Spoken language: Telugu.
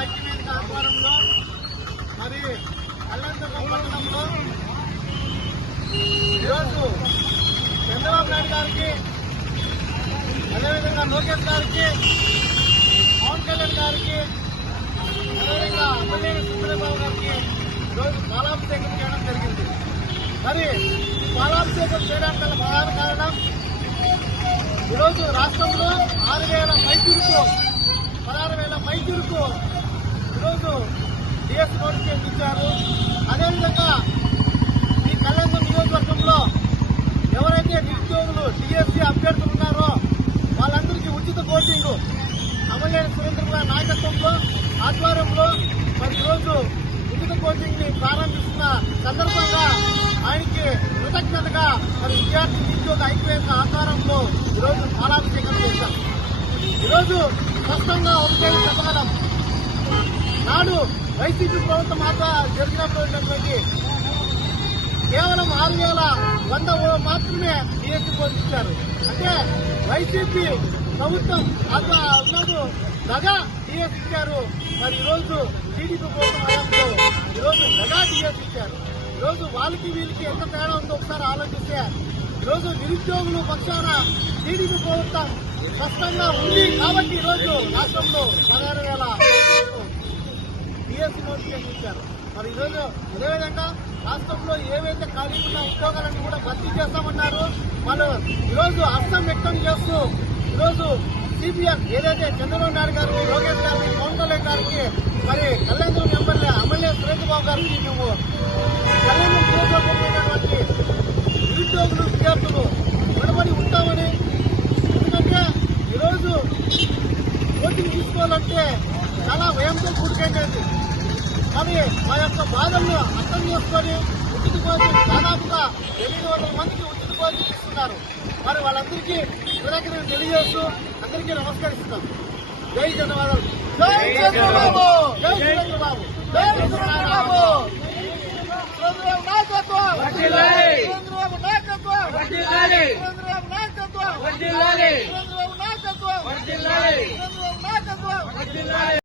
ఐక్యవేదిక ఆధ్వర్యంలో మరి అల్లంతపురం పట్టణంలో ఈరోజు చంద్రబాబు నాయుడు గారికి, అదేవిధంగా లోకేష్ గారికి, పవన్ కళ్యాణ్ గారికి, అదేవిధంగా అమ్మలేని సుందరబాబు గారికి ఈరోజు పాలాభిషేకం చేయడం జరిగింది. మరి పాలాభిషేకం చేయడానికి గల ప్రధాన కారణం ఈరోజు రాష్ట్రంలో 6,000 మైసూరుకు ఈరోజు డిఎస్ నోటిఫికేషన్ ఇచ్చారు. అదేవిధంగా ఈ కళ్యాణ నియోజకవర్గంలో ఎవరైతే నిరుద్యోగులు డిఎస్సీ అభ్యర్థులు ఉన్నారో వాళ్ళందరికీ ఉచిత కోచింగ్ అమలేని సురేంద్ర గారి నాయకత్వంలో ఆధ్వర్యంలో మరి ఈరోజు ఉచిత కోచింగ్ ని ప్రారంభిస్తున్న సందర్భంగా ఆయనకి కృతజ్ఞతగా మరి విద్యార్థి నిరుద్యోగ ఐక్యవేదిక ఆధ్వర్యంలో ఈరోజు పాలాభిషేకం చేశాం. ఈరోజు స్పష్టంగా ఒకటే చెప్పగలం, నాడు వైసీపీ ప్రభుత్వం జరిగినటువంటి కేవలం 6,100 మాత్రమే డిఎస్సీ పోషించారు. అంటే వైసీపీ ప్రభుత్వం ఉన్నాడు మెగా డిఎస్సీ ఇచ్చారు. మరి ఈరోజు టీడీపీ ప్రభుత్వం ఈరోజు మెగా డిఎస్సీ ఇచ్చారు. ఈరోజు వాళ్ళకి వీళ్ళకి ఎంత తేడా ఉందో ఒకసారి ఆలోచిస్తే ఈరోజు నిరుద్యోగులు పక్షాన టీడీపీ ప్రభుత్వం స్పష్టంగా ఉంది కాబట్టి ఈరోజు రాష్ట్రంలో 16,000 డిఎస్సీ నోటిఫికేషన్ ఇచ్చారు. మరి ఈరోజు అదేవిధంగా రాష్ట్రంలో ఏవైతే ఖాళీ ఉన్న ఉద్యోగాలన్నీ కూడా భర్తీ చేస్తామన్నారు. వాళ్ళు ఈరోజు హస్తం వ్యక్తం చేస్తూ ఈరోజు సిపిఎం ఏదైతే చంద్రబాబు నాయుడు గారికి, లోకేష్ గారికి, పవన్ కళ్యాణ్ గారికి, మరి కళ్యాణ్ ఎమ్మెల్యే అమలే సురేంద్రబాబు గారికి మేము కళ్యాణ్ నియోజకవర్గమైనటువంటి నిరుద్యోగులు విద్యార్థులు నిలబడి ఉంటామని, ఎందుకంటే ఈరోజు కోచింగ్ తీసుకోవాలంటే చాలా భయంతో కూడుకైనది. మరి మా యొక్క బాధలను అర్థం చేసుకొని ఉచిత కోచింగ్ దాదాపుగా 800 మందికి ఉచిత కోచింగ్ ఇస్తున్నారు. మరి వాళ్ళందరికీ కృతజ్ఞతలు తెలియజేస్తూ అందరికీ నమస్కరిస్తున్నాం. జై చంద్రబాబు, జై చంద్రబాబు, జై చంద్రబాబు, జై చంద్రబాబు, చంద్రబాబు నాయకత్వం, చంద్రబాబు నాయకత్వం, చంద్రబాబు నాయకత్వం, చంద్రబాబు నాయకత్వం, చంద్రబాబు నాయకత్వం.